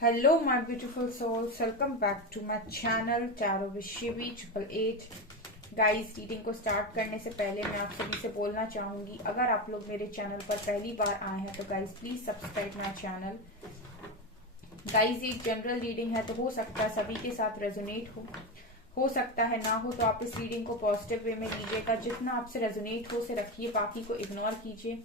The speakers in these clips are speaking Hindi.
Hello my beautiful souls, welcome back to my channel Tarot with Shivi 888। Guys, reading को स्टार्ट करने से पहले मैं आप सभी से बोलना चाहूंगी, अगर आप लोग मेरे चैनल पर पहली बार आए हैं तो guys please subscribe my channel. Guys, ये जनरल रीडिंग है तो हो सकता है सभी के साथ रेजोनेट हो सकता है ना हो, तो आप इस रीडिंग को पॉजिटिव वे में लीजिएगा। जितना आपसे रेजोनेट हो उसे रखिए, बाकी को इग्नोर कीजिए।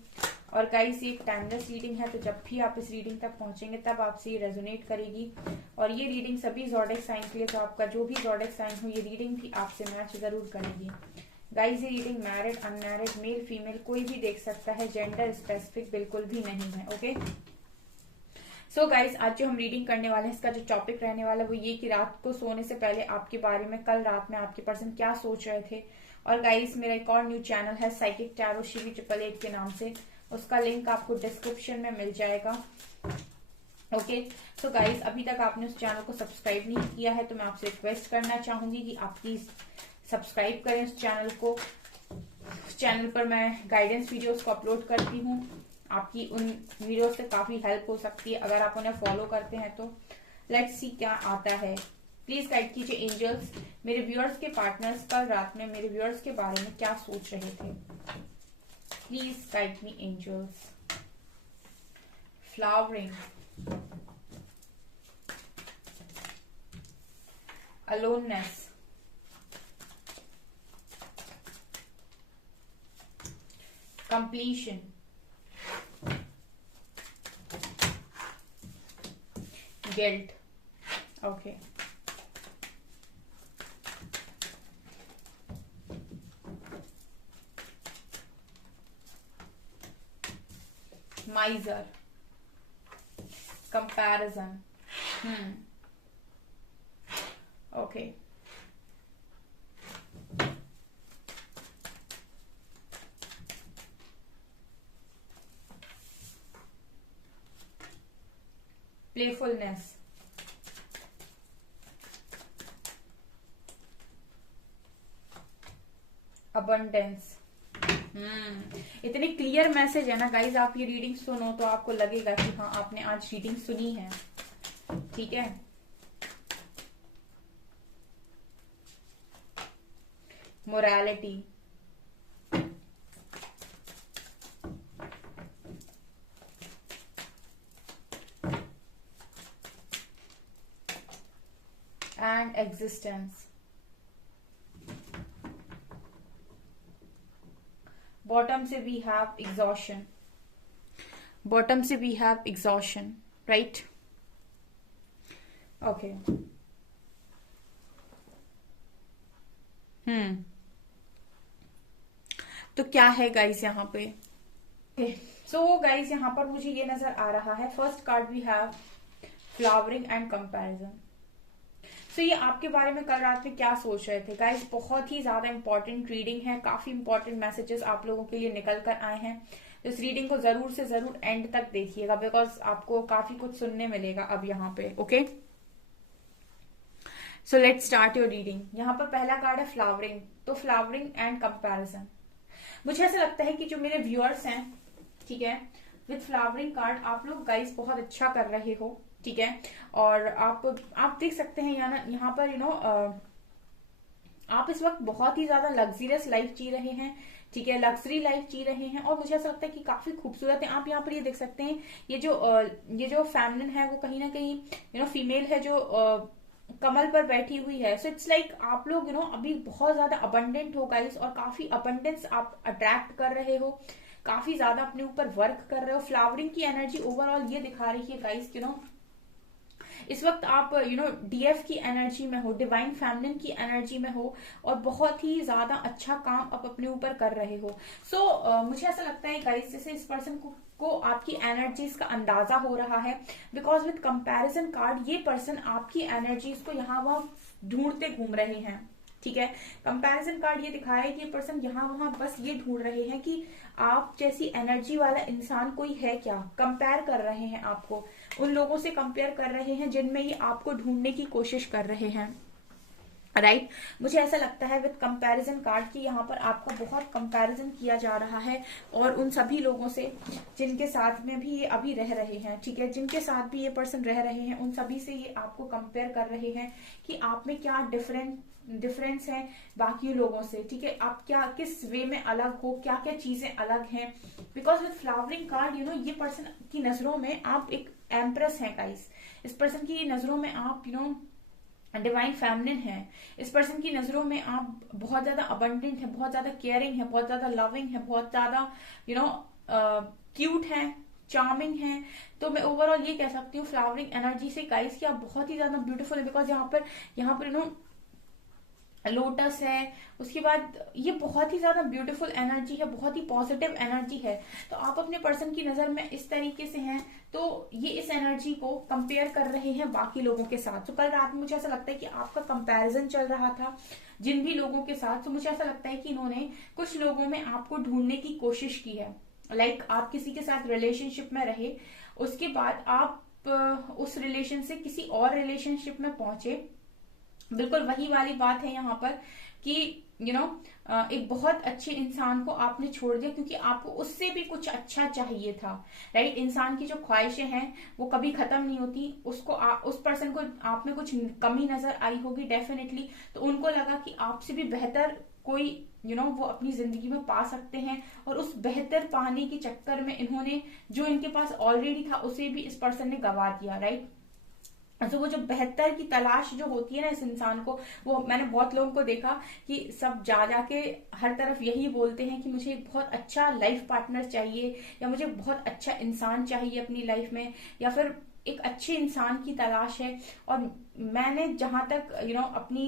और गाइस, ये एक टाइमलेस रीडिंग है तो जब भी आप इस रीडिंग तक पहुंचेंगे तब आपसे ये रेजोनेट करेगी। और ये रीडिंग सभी ज़ोडिएक साइन के लिए, तो आपका जो भी ज़ोडिएक साइन हो ये रीडिंग भी आपसे मैच जरूर करेगी। गाइस, ये reading married unmarried male female कोई भी देख सकता है, जेंडर स्पेसिफिक बिल्कुल भी नहीं है। ओके, सो गाइस, आज जो हम रीडिंग करने वाले हैं इसका जो टॉपिक रहने वाला है वो ये कि रात को सोने से पहले आपके बारे में कल रात में आपके पर्सन क्या सोच रहे थे। और गाइस, मेरा एक और न्यू चैनल है साइकिक टैरो शिवी 888 के नाम से, उसका लिंक आपको डिस्क्रिप्शन में मिल जाएगा। ओके, सो गाइस, अभी तक आपने उस चैनल को सब्सक्राइब नहीं किया है तो मैं आपसे रिक्वेस्ट करना चाहूंगी कि आप प्लीज सब्सक्राइब करें उस चैनल को। उस चैनल पर मैं गाइडेंस वीडियोस को अपलोड करती हूँ, आपकी उन वीडियो से काफी हेल्प हो सकती है अगर आप उन्हें फॉलो करते हैं तो। लेट्स सी क्या आता है। प्लीज गाइड कीजिए एंजल्स, मेरे व्यूअर्स के पार्टनर्स कल रात में मेरे व्यूअर्स के बारे में क्या सोच रहे थे। Please guide me angels. Flowering, aloneness, completion, guilt. Okay, miser, comparison. Okay, playfulness, abundance. इतने क्लियर मैसेज है ना गाइज, आप ये रीडिंग सुनो तो आपको लगेगा कि हाँ आपने आज रीडिंग सुनी है। ठीक है, मोरालिटी, एंड एग्जिस्टेंस। बॉटम से वी हैव एग्जॉशन, बॉटम से we have exhaustion, right. Okay, तो क्या है गाइस यहाँ पे। सो गाइस, यहाँ पर मुझे ये नजर आ रहा है, first card we have flowering and comparison. So ये आपके बारे में कल रात में क्या सोच रहे थे गाइस। बहुत ही ज्यादा इंपॉर्टेंट रीडिंग है, काफी इंपॉर्टेंट मैसेजेस आप लोगों के लिए निकल कर आए हैं। तो इस रीडिंग को जरूर से जरूर एंड तक देखिएगा, बिकॉज आपको काफी कुछ सुनने मिलेगा अब यहाँ पे। Okay, so let's start your reading. यहाँ पर पहला कार्ड है फ्लावरिंग, तो फ्लावरिंग एंड कंपैरिजन। मुझे ऐसा लगता है कि जो मेरे व्यूअर्स हैं, ठीक है, विथ फ्लावरिंग कार्ड आप लोग गाइस बहुत अच्छा कर रहे हो। ठीक है, और आप देख सकते हैं यहाँ पर आप इस वक्त बहुत ही ज्यादा लग्जरियस लाइफ जी रहे हैं। ठीक है, लग्जरी लाइफ जी रहे हैं और मुझे ऐसा लगता है कि काफी खूबसूरत है। आप यहाँ पर ये देख सकते हैं, ये जो फेमिनिन है वो कहीं ना कहीं फीमेल है जो कमल पर बैठी हुई है। सो इट्स लाइक आप लोग अभी बहुत ज्यादा अबंडेंट हो गाइस, और काफी अबंडेंस आप अट्रैक्ट कर रहे हो, काफी ज्यादा अपने ऊपर वर्क कर रहे हो। फ्लावरिंग की एनर्जी ओवरऑल ये दिखा रही है गाइस, इस वक्त आप डीएफ की एनर्जी में हो, डिवाइन फेमिनिन की एनर्जी में हो, और बहुत ही ज्यादा अच्छा काम आप अपने ऊपर कर रहे हो। सो मुझे ऐसा लगता है गाइस, जैसे इस पर्सन को आपकी एनर्जीज का अंदाजा हो रहा है, बिकॉज विद कंपैरिजन कार्ड ये पर्सन आपकी एनर्जीज को यहाँ वहां ढूंढते घूम रहे हैं। ठीक है, कंपैरिजन कार्ड ये दिखा रहा है कि ये पर्सन यहाँ वहां बस ये ढूंढ रहे हैं कि आप जैसी एनर्जी वाला इंसान कोई है क्या। कंपेयर कर रहे हैं आपको, उन लोगों से कंपेयर कर रहे हैं जिनमें ये आपको ढूंढने की कोशिश कर रहे हैं। राइट मुझे ऐसा लगता है विद कंपैरिजन कार्ड की यहाँ पर आपका बहुत कंपैरिजन किया जा रहा है, और उन सभी लोगों से जिनके साथ में भी ये अभी रह रहे हैं, ठीक है, जिनके साथ भी ये पर्सन रह रहे हैं, उन सभी से ये आपको कंपेयर कर रहे हैं कि आप में क्या डिफरेंस है बाकी लोगों से, ठीक है, आप क्या किस वे में अलग हो, क्या क्या चीजें अलग हैं। बिकॉज विद फ्लावरिंग कार्ड ये पर्सन की नजरों में आप एक एम्प्रेस हैं गाइस। इस पर्सन की नजरों में आप डिवाइन फेमिनिन है। इस पर्सन की नजरों में आप बहुत ज्यादा अबंडेंट है, बहुत ज्यादा केयरिंग है, बहुत ज्यादा लविंग है, बहुत ज्यादा क्यूट है, चार्मिंग है। तो मैं ओवरऑल ये कह सकती हूँ फ्लावरिंग एनर्जी से गाइस कि आप बहुत ही ज्यादा ब्यूटीफुल है। बिकॉज यहाँ पर लोटस है, उसके बाद ये बहुत ही ज्यादा ब्यूटीफुल एनर्जी है, बहुत ही पॉजिटिव एनर्जी है। तो आप अपने पर्सन की नजर में इस तरीके से हैं, तो ये इस एनर्जी को कंपेयर कर रहे हैं बाकी लोगों के साथ। तो कल रात में मुझे ऐसा लगता है कि आपका कंपैरिजन चल रहा था जिन भी लोगों के साथ। तो मुझे ऐसा लगता है कि इन्होंने कुछ लोगों में आपको ढूंढने की कोशिश की है। आप किसी के साथ रिलेशनशिप में रहे, उसके बाद आप उस रिलेशन से किसी और रिलेशनशिप में पहुंचे। बिल्कुल वही वाली बात है यहाँ पर कि एक बहुत अच्छे इंसान को आपने छोड़ दिया क्योंकि आपको उससे भी कुछ अच्छा चाहिए था। राइट इंसान की जो ख्वाहिशें हैं वो कभी खत्म नहीं होती। उस पर्सन को आप में कुछ कमी नजर आई होगी डेफिनेटली। तो उनको लगा कि आपसे भी बेहतर कोई वो अपनी जिंदगी में पा सकते हैं, और उस बेहतर पाने के चक्कर में इन्होंने जो इनके पास ऑलरेडी था उसे भी इस पर्सन ने गवा दिया। राइट तो वो जो बेहतर की तलाश जो होती है ना इस इंसान को, वो मैंने बहुत लोगों को देखा कि सब जा जाके हर तरफ यही बोलते हैं कि मुझे एक बहुत अच्छा लाइफ पार्टनर चाहिए, या मुझे बहुत अच्छा इंसान चाहिए अपनी लाइफ में, या फिर एक अच्छे इंसान की तलाश है। और मैंने जहां तक अपनी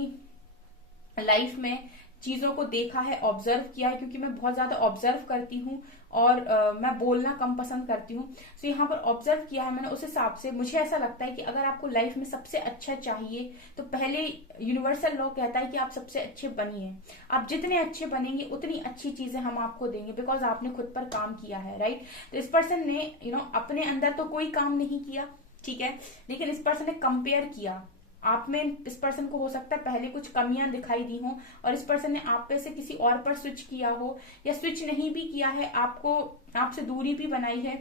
लाइफ में चीजों को देखा है, ऑब्जर्व किया है, क्योंकि मैं बहुत ज्यादा ऑब्जर्व करती हूँ और मैं बोलना कम पसंद करती हूँ। तो यहाँ पर ऑब्जर्व किया है मैंने, उस हिसाब से मुझे ऐसा लगता है कि अगर आपको लाइफ में सबसे अच्छा चाहिए तो पहले यूनिवर्सल लॉ कहता है कि आप सबसे अच्छे बनिए। आप जितने अच्छे बनेंगे उतनी अच्छी चीजें हम आपको देंगे, बिकॉज आपने खुद पर काम किया है। राइट तो इस पर्सन ने अपने अंदर तो कोई काम नहीं किया, ठीक है, लेकिन इस पर्सन ने कंपेयर किया। आप में इस पर्सन को हो सकता है पहले कुछ कमियां दिखाई दी हो, और इस पर्सन ने आप पे से किसी और पर स्विच किया हो, या स्विच नहीं भी किया है, आपसे दूरी भी बनाई है।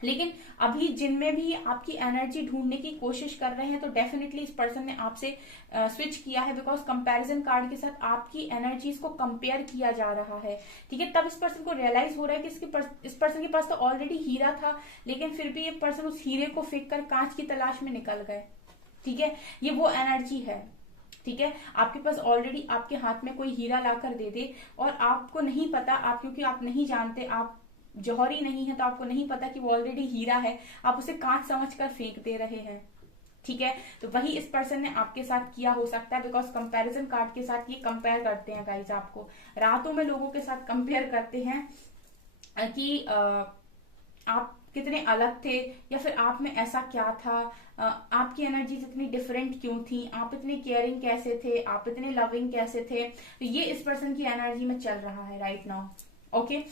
लेकिन अभी जिनमें भी आपकी एनर्जी ढूंढने की कोशिश कर रहे हैं तो डेफिनेटली इस पर्सन ने आपसे स्विच किया है। बिकॉज कंपैरिजन कार्ड के साथ आपकी एनर्जीज को कंपेयर किया जा रहा है, ठीक है। तब इस पर्सन को रियलाइज हो रहा है कि इस पर्सन के पास तो ऑलरेडी हीरा था, लेकिन फिर भी ये पर्सन उस हीरे को फेंक कर कांच की तलाश में निकल गए, ठीक है। ये वो एनर्जी है, ठीक है। आपके पास ऑलरेडी आपके हाथ में कोई हीरा लाकर दे दे और आपको नहीं पता, क्योंकि आप नहीं जानते, आप जौहरी नहीं है तो आपको नहीं पता कि वो ऑलरेडी हीरा है, आप उसे कांच समझकर फेंक दे रहे हैं, ठीक है। तो वही इस पर्सन ने आपके साथ किया हो सकता है। बिकॉज कंपैरिजन कार्ड के साथ ये कंपेयर करते हैं गाइस, आपको रातों में लोगों के साथ कंपेयर करते हैं कि आप कितने अलग थे, या फिर आप में ऐसा क्या था, आपकी एनर्जी इतनी डिफरेंट क्यों थी, आप इतने केयरिंग कैसे थे, आप इतने लविंग कैसे थे। तो ये इस पर्सन की एनर्जी में चल रहा है right now. Okay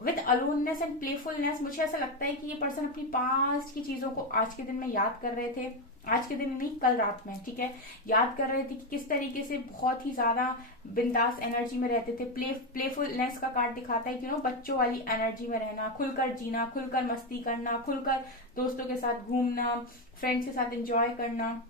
with aloneness and playfulness मुझे ऐसा लगता है कि ये पर्सन अपनी पास्ट की चीजों को आज के दिन में याद कर रहे थे, आज के दिन में नहीं कल रात में, ठीक है, याद कर रहे थे कि किस तरीके से बहुत ही ज्यादा बिंदास एनर्जी में रहते थे। प्लेफुलनेस का कार्ड दिखाता है कि बच्चों वाली एनर्जी में रहना, खुलकर जीना, खुलकर मस्ती करना, खुलकर दोस्तों के साथ घूमना, फ्रेंड्स के साथ एंजॉय करना।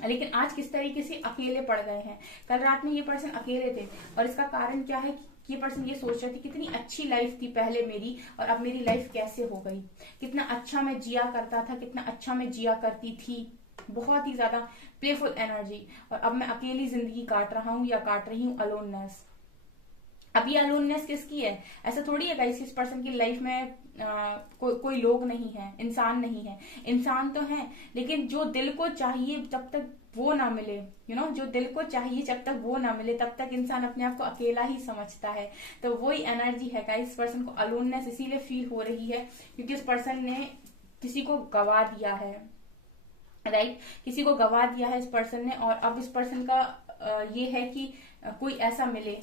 लेकिन आज किस तरीके से अकेले पड़ गए हैं। कल रात में ये पर्सन अकेले थे, और इसका कारण क्या है, ये पर्सन ये सोच रहे थे कितनी अच्छी लाइफ थी पहले मेरी, और अब मेरी लाइफ कैसे हो गई, कितना अच्छा मैं जिया करता था, कितना अच्छा मैं जिया करती थी, बहुत ही ज्यादा प्लेफुल एनर्जी, और अब मैं अकेली जिंदगी काट रहा हूँ या काट रही हूँ। अलोननेस, अब ये अलोननेस किसकी है, ऐसा थोड़ी है गाइस इस पर्सन की लाइफ में कोई लोग नहीं है, इंसान नहीं है। इंसान तो है, लेकिन जो दिल को चाहिए जब तक वो ना मिले, जो दिल को चाहिए जब तक वो ना मिले तब तक इंसान अपने आप को अकेला ही समझता है। तो वही एनर्जी है गाइस, इस पर्सन को अलोननेस इसीलिए फील हो रही है क्योंकि इस पर्सन ने किसी को गवा दिया है। राइट किसी को गवा दिया है इस पर्सन ने, और अब इस पर्सन का ये है कि कोई ऐसा मिले,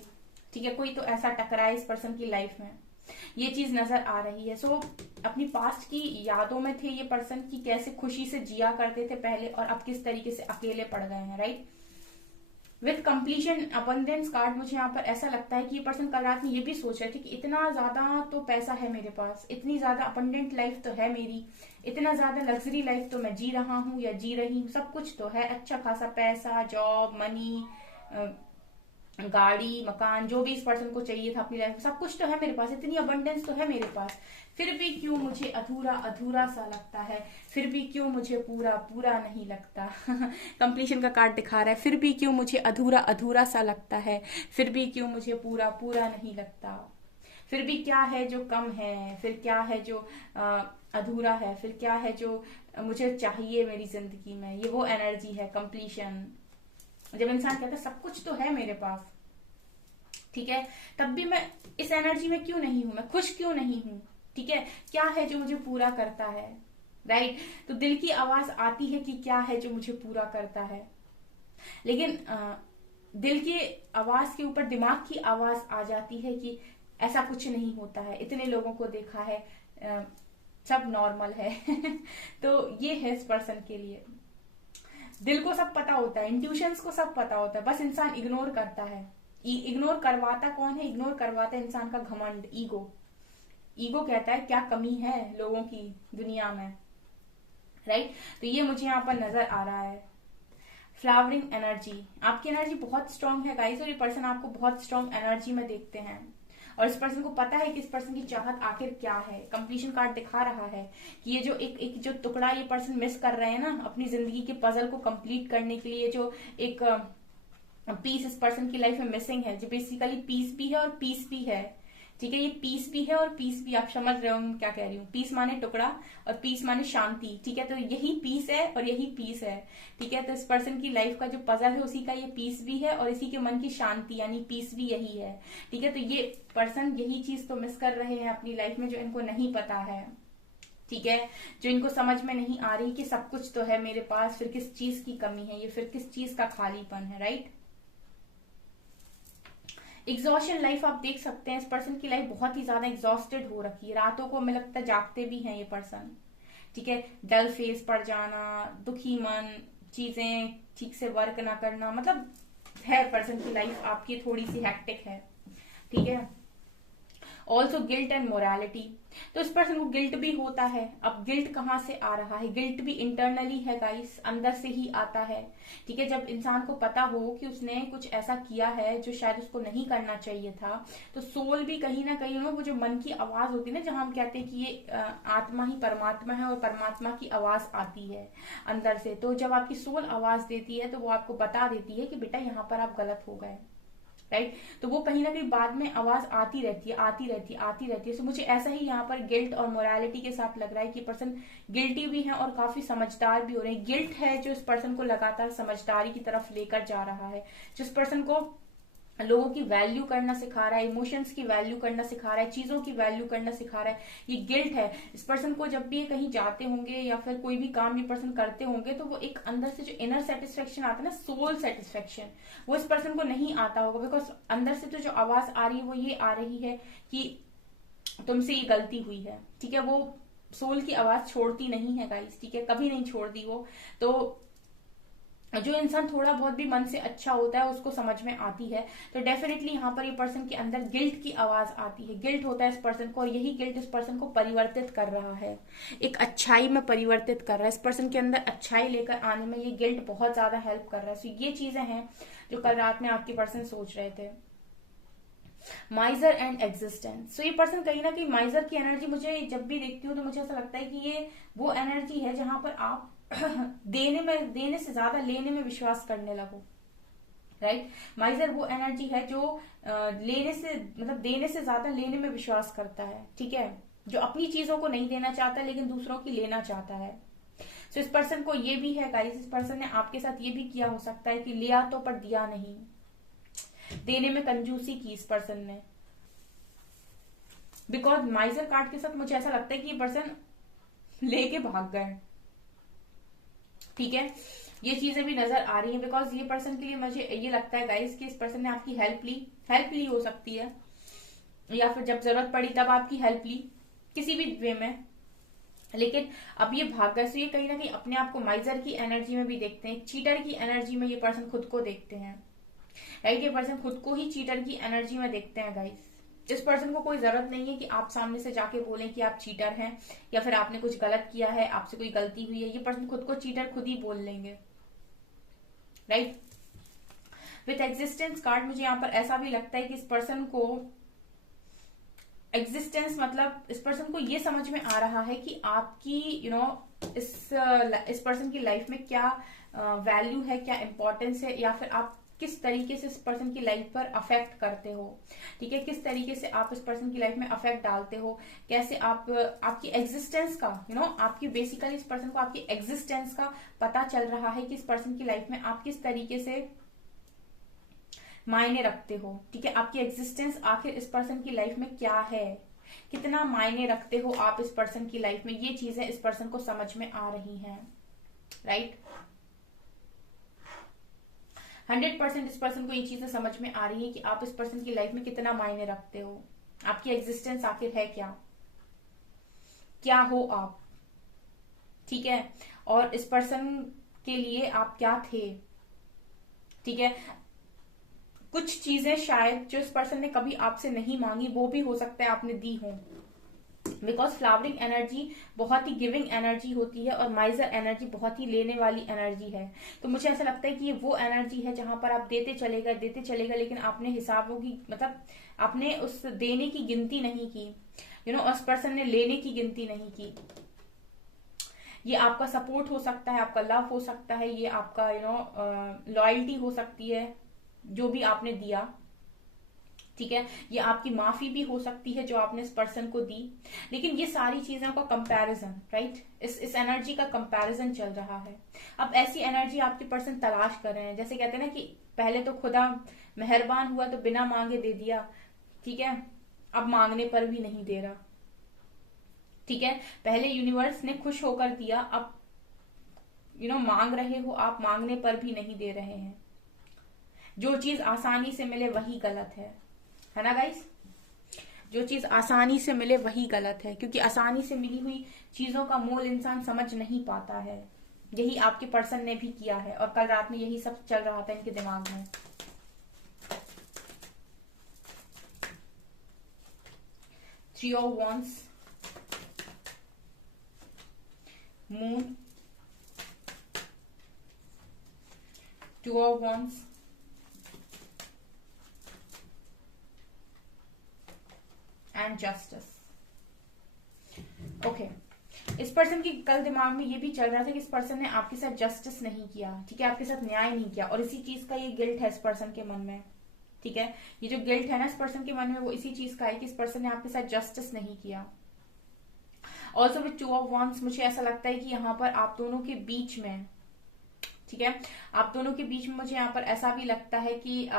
ठीक है, कोई तो ऐसा टकराए इस पर्सन की लाइफ में, ये चीज नजर आ रही है। सो अपनी पास्ट की यादों में थे ये पर्सन की कैसे खुशी से जिया करते थे पहले, और अब किस तरीके से अकेले पड़ गए हैं। Right with completion abundance card मुझे यहाँ पर ऐसा लगता है कि ये पर्सन कल रात में ये भी सोच रहे थे कि इतना ज्यादा तो पैसा है मेरे पास, इतनी ज्यादा अबंडेंट लाइफ तो है मेरी, इतना ज्यादा लग्जरी लाइफ तो मैं जी रहा हूँ या जी रही हूँ, सब कुछ तो है, अच्छा खासा पैसा, जॉब, मनी, गाड़ी, मकान, जो भी इस पर्सन को चाहिए था अपनी लाइफ में, सब कुछ तो है मेरे पास, इतनी अबंडेंस तो है मेरे पास, फिर भी क्यों मुझे अधूरा अधूरा सा लगता है, फिर भी क्यों मुझे पूरा पूरा नहीं लगता। कंप्लीशन का कार्ड दिखा रहा है, फिर भी क्यों मुझे अधूरा अधूरा सा लगता है, फिर भी क्यों मुझे पूरा पूरा नहीं लगता, फिर भी क्या है जो कम है, फिर क्या है जो अधूरा है, फिर क्या है जो मुझे चाहिए मेरी जिंदगी में। ये वो एनर्जी है कंप्लीशन, जब इंसान कहता है सब कुछ तो है मेरे पास, ठीक है, तब भी मैं इस एनर्जी में क्यों नहीं हूं, मैं खुश क्यों नहीं हूं, ठीक है, क्या है जो मुझे पूरा करता है, राइट। तो दिल की आवाज आती है कि क्या है जो मुझे पूरा करता है, लेकिन दिल की आवाज के ऊपर दिमाग की आवाज आ जाती है कि ऐसा कुछ नहीं होता है, इतने लोगों को देखा है, सब नॉर्मल है। तो ये है इस पर्सन के लिए, दिल को सब पता होता है, इंट्यूशंस को सब पता होता है, बस इंसान इग्नोर करता है। इग्नोर करवाता कौन है, इग्नोर करवाता है इंसान का घमंड, ईगो। ईगो कहता है क्या कमी है लोगों की दुनिया में, राइट। तो ये मुझे यहाँ पर नजर आ रहा है। फ्लावरिंग एनर्जी, आपकी एनर्जी बहुत स्ट्रांग है गाइस, और ये पर्सन आपको बहुत स्ट्रांग एनर्जी में देखते हैं, और इस पर्सन को पता है कि इस पर्सन की चाहत आखिर क्या है। कंप्लीशन कार्ड दिखा रहा है कि ये जो एक जो टुकड़ा ये पर्सन मिस कर रहे हैं ना अपनी जिंदगी के पजल को कंप्लीट करने के लिए, जो एक पीस इस पर्सन की लाइफ में मिसिंग है, जो बेसिकली पीस भी है और पीस भी है, ठीक है, ये पीस भी है और पीस भी, आप समझ रहे हो मैं क्या कह रही हूँ, पीस माने टुकड़ा और पीस माने शांति, ठीक है, तो यही पीस है और यही पीस है, ठीक है। तो इस पर्सन की लाइफ का जो पजल है उसी का ये पीस भी है, और इसी के मन की शांति यानी पीस भी यही है, ठीक है। तो ये पर्सन यही चीज तो मिस कर रहे हैं अपनी लाइफ में, जो इनको नहीं पता है, ठीक है, जो इनको समझ में नहीं आ रही कि सब कुछ तो है मेरे पास, फिर किस चीज की कमी है, ये फिर किस चीज का खालीपन है, राइट। एग्जॉशन लाइफ आप देख सकते हैं, इस पर्सन की लाइफ बहुत ही ज्यादा एग्जॉस्टेड हो रखी है, रातों को हमें लगता है जागते भी हैं ये पर्सन, ठीक है, डल फेस पड़ जाना, दुखी मन, चीजें ठीक से वर्क ना करना, मतलब है पर्सन की लाइफ आपकी थोड़ी सी हेक्टिक है, ठीक है। ऑल्सो गिल्ट एंड मोरालिटी, तो इस पर्सन को गिल्ट भी होता है। अब गिल्ट कहाँ से आ रहा है, गिल्ट भी इंटरनली है गाइस, अंदर से ही आता है, ठीक है। जब इंसान को पता हो कि उसने कुछ ऐसा किया है जो शायद उसको नहीं करना चाहिए था, तो सोल भी कहीं ना कहीं वो जो मन की आवाज होती है ना, जहां हम कहते हैं कि ये आत्मा ही परमात्मा है और परमात्मा की आवाज आती है अंदर से, तो जब आपकी सोल आवाज देती है तो वो आपको बता देती है कि बेटा यहाँ पर आप गलत हो गए, राइट। तो वो कहीं ना कहीं बाद में आवाज आती रहती है, आती रहती है, आती रहती है। तो मुझे ऐसा ही यहाँ पर गिल्ट और मोरालिटी के साथ लग रहा है कि पर्सन गिल्टी भी है और काफी समझदार भी हो रहे हैं। गिल्ट है जो इस पर्सन को लगातार समझदारी की तरफ लेकर जा रहा है, जिस पर्सन को लोगों की वैल्यू करना सिखा रहा है, इमोशंस की वैल्यू करना सिखा रहा है, चीजों की वैल्यू करना सिखा रहा है। ये गिल्ट है इस पर्सन को, जब भी ये कहीं जाते होंगे या फिर कोई भी काम ये पर्सन करते होंगे, तो वो एक अंदर से जो इनर सेटिस्फेक्शन आता है ना, सोल सेटिस्फेक्शन, वो इस पर्सन को नहीं आता होगा, बिकॉज अंदर से तो जो आवाज आ रही है वो ये आ रही है कि तुमसे ये गलती हुई है, ठीक है। वो सोल की आवाज छोड़ती नहीं है गाइस, ठीक है, कभी नहीं छोड़ती वो। तो जो इंसान थोड़ा बहुत भी मन से अच्छा होता है उसको समझ में आती है, तो डेफिनेटली यहाँ पर ये पर्सन के अंदर गिल्ट की आवाज आती है, गिल्ट होता है इस पर्सन को, और यही गिल्ट इस पर्सन को परिवर्तित कर रहा है, एक अच्छाई में परिवर्तित कर रहा है। इस पर्सन के अंदर अच्छाई लेकर आने में ये गिल्ट बहुत ज्यादा हेल्प कर रहा है। सो ये चीजें हैं जो कल रात में आपके पर्सन सोच रहे थे। माइजर एंड एग्जिस्टेंस, सो ये पर्सन कहीं ना कहीं माइजर की एनर्जी, मुझे जब भी देखती हूँ तो मुझे ऐसा लगता है कि ये वो एनर्जी है जहां पर आप देने से ज्यादा लेने में विश्वास करने लगो, राइट। माइजर वो एनर्जी है जो लेने से मतलब देने से ज्यादा लेने में विश्वास करता है, ठीक है, जो अपनी चीजों को नहीं देना चाहता लेकिन दूसरों की लेना चाहता है। सो इस पर्सन को ये भी है गाइस, इस पर्सन ने आपके साथ ये भी किया हो सकता है कि लिया तो पर दिया नहीं, देने में कंजूसी की इस पर्सन ने, बिकॉज माइजर कार्ड के साथ मुझे ऐसा लगता है कि ये पर्सन लेके भाग गए, ठीक है। ये चीजें भी नजर आ रही हैं, बिकॉज ये पर्सन के लिए मुझे ये लगता है गाइस कि इस पर्सन ने आपकी हेल्प ली हो सकती है, या फिर जब जरूरत पड़ी तब आपकी हेल्प ली किसी भी वे में, लेकिन अब ये भाग गए। सो ये कहीं ना कहीं अपने आप को माइजर की एनर्जी में भी देखते हैं, चीटर की एनर्जी में ये पर्सन खुद को देखते हैं, राइट। ये पर्सन खुद को ही चीटर की एनर्जी में देखते हैं गाइस। इस पर्सन को कोई जरूरत नहीं है कि आप सामने से जाके बोलें कि आप चीटर हैं या फिर आपने कुछ गलत किया है, आपसे कोई गलती हुई है। ये पर्सन खुद को चीटर खुद ही बोल लेंगे, राइट। विथ एग्जिस्टेंस कार्ड मुझे यहाँ पर ऐसा भी लगता है कि इस पर्सन को एग्जिस्टेंस मतलब इस पर्सन को ये समझ में आ रहा है कि आपकी इस पर्सन की लाइफ में क्या वैल्यू है, क्या इंपॉर्टेंस है, या फिर आप किस तरीके से इस पर्सन की लाइफ पर अफेक्ट करते हो। ठीक है, किस तरीके से आप इस पर्सन की लाइफ में अफेक्ट डालते हो, कैसे आप आपकी एग्जिस्टेंस का आपकी बेसिकली इस पर्सन को आपकी एग्जिस्टेंस का पता चल रहा है कि इस पर्सन की लाइफ में आप किस तरीके से मायने रखते हो। ठीक है, आपकी एग्जिस्टेंस आखिर इस पर्सन की लाइफ में क्या है, कितना मायने रखते हो आप इस पर्सन की लाइफ में, ये चीजें इस पर्सन को समझ में आ रही हैं, राइट। 100% इस पर्सन को ये चीजें समझ में आ रही है कि आप इस पर्सन की लाइफ में कितना मायने रखते हो, आपकी एग्जिस्टेंस आखिर है क्या हो आप। ठीक है, और इस पर्सन के लिए आप क्या थे। ठीक है, कुछ चीजें शायद जो इस पर्सन ने कभी आपसे नहीं मांगी वो भी हो सकता है आपने दी हो, बिकॉज फ्लावरिंग एनर्जी बहुत ही गिविंग एनर्जी होती है और माइजर एनर्जी बहुत ही लेने वाली एनर्जी है। तो मुझे ऐसा लगता है कि ये वो एनर्जी है जहां पर आप देते चले गए लेकिन आपने हिसाबों की मतलब आपने उस देने की गिनती नहीं की, उस पर्सन ने लेने की गिनती नहीं की। ये आपका सपोर्ट हो सकता है, आपका लव हो सकता है, ये आपका लॉयल्टी हो सकती है जो भी आपने दिया। ठीक है, ये आपकी माफी भी हो सकती है जो आपने इस पर्सन को दी। लेकिन ये सारी चीजों का कंपैरिजन, राइट, इस एनर्जी का कंपैरिजन चल रहा है। अब ऐसी एनर्जी आपके पर्सन तलाश कर रहे हैं। जैसे कहते हैं ना कि पहले तो खुदा मेहरबान हुआ तो बिना मांगे दे दिया, ठीक है, अब मांगने पर भी नहीं दे रहा। ठीक है, पहले यूनिवर्स ने खुश होकर दिया, अब मांग रहे हो आप, मांगने पर भी नहीं दे रहे हैं। जो चीज आसानी से मिले वही गलत है ना गाइस। जो चीज आसानी से मिले वही गलत है, क्योंकि आसानी से मिली हुई चीजों का मोल इंसान समझ नहीं पाता है। यही आपके पर्सन ने भी किया है और कल रात में यही सब चल रहा था इनके दिमाग में। Three of wands, moon, two of wands, and justice. Okay, इस पर्सन की कल दिमाग में ये भी चल रहा था कि इस पर्सन ने आपके साथ जस्टिस नहीं किया, ठीक है, आपके साथ न्याय नहीं किया, और इसी चीज का ये गिल्ट है इस पर्सन के मन में। ठीक है, ये जो गिल्ट है ना इस पर्सन के मन में वो इसी चीज का है कि इस पर्सन ने आपके साथ जस्टिस नहीं किया। Also with two of wands मुझे ऐसा लगता है कि यहाँ पर आप दोनों के बीच में, ठीक है, आप दोनों के बीच में मुझे यहाँ पर ऐसा भी लगता है कि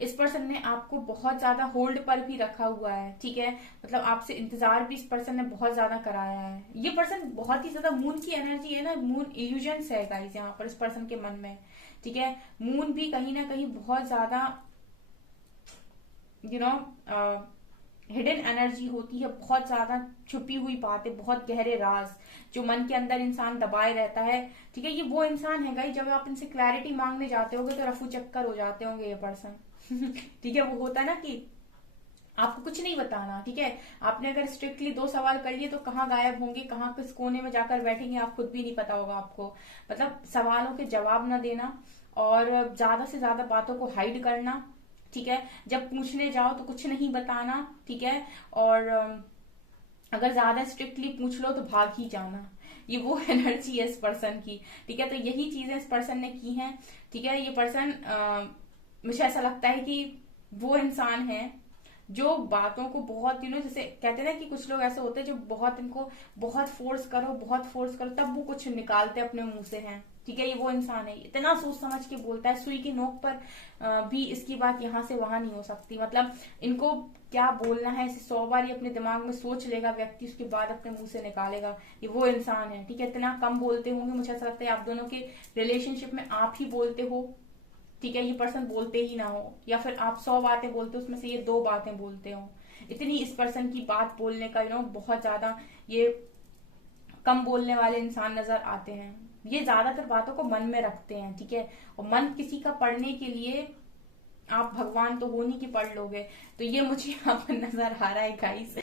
इस पर्सन ने आपको बहुत ज्यादा होल्ड पर भी रखा हुआ है। ठीक है, मतलब आपसे इंतजार भी इस पर्सन ने बहुत ज्यादा कराया है। ये पर्सन बहुत ही ज्यादा मून की एनर्जी है ना, मून इल्यूजन्स है गाइस यहाँ पर इस पर्सन के मन में। ठीक है, मून भी कहीं ना कहीं बहुत ज्यादा हिडन एनर्जी होती है, बहुत ज्यादा छुपी हुई बातें, बहुत गहरे राज जो मन के अंदर इंसान दबाए रहता है। ठीक है, ये वो इंसान है गाइस, जब आप इनसे क्लैरिटी मांगने जाते होगे तो रफू चक्कर हो जाते होंगे ये पर्सन। ठीक है, वो होता है ना कि आपको कुछ नहीं बताना। ठीक है, आपने अगर स्ट्रिक्टली 2 सवाल कर लिए तो कहाँ गायब होंगे, कहाँ किस कोने में जाकर बैठेंगे आप खुद भी नहीं पता होगा आपको। मतलब सवालों के जवाब ना देना और ज्यादा से ज्यादा बातों को हाइड करना। ठीक है, जब पूछने जाओ तो कुछ नहीं बताना। ठीक है, और अगर ज्यादा स्ट्रिक्टली पूछ लो तो भाग ही जाना। ये वो एनर्जी है इस पर्सन की। ठीक है, तो यही चीजें इस पर्सन ने की हैं। ठीक है, ये पर्सन मुझे ऐसा लगता है कि वो इंसान है जो बातों को बहुत जैसे कहते हैं ना कि कुछ लोग ऐसे होते हैं जो बहुत इनको बहुत फोर्स करो तब वो कुछ निकालते अपने मुंह से हैं। ठीक है, ये वो इंसान है, इतना सोच समझ के बोलता है, सुई की नोक पर भी इसकी बात यहाँ से वहां नहीं हो सकती। मतलब इनको क्या बोलना है इसे 100 बार ये अपने दिमाग में सोच लेगा व्यक्ति, उसके बाद अपने मुंह से निकालेगा। ये वो इंसान है। ठीक है, इतना कम बोलते होंगे, मुझे ऐसा लगता है आप दोनों के रिलेशनशिप में आप ही बोलते हो। ठीक है, ये पर्सन बोलते ही ना हो, या फिर आप 100 बातें बोलते हो उसमें से ये 2 बातें बोलते हो। इतनी इस पर्सन की बात बोलने का बहुत ज्यादा ये कम बोलने वाले इंसान नजर आते हैं। ये ज्यादातर बातों को मन में रखते हैं, ठीक है। और मन किसी का पढ़ने के लिए आप भगवान तो हो नहीं कि पढ़ लोगे, तो ये मुझे यहाँ पर नजर आ रहा है गाइस।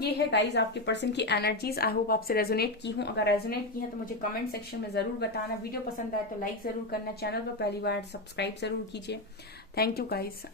ये है गाइस आपके पर्सन की एनर्जीज। आई होप आपसे रेजोनेट की हूँ। अगर रेजोनेट की है तो मुझे कमेंट सेक्शन में जरूर बताना। वीडियो पसंद आए तो लाइक जरूर करना, चैनल पर पहली बार सब्सक्राइब जरूर कीजिए। Thank you guys.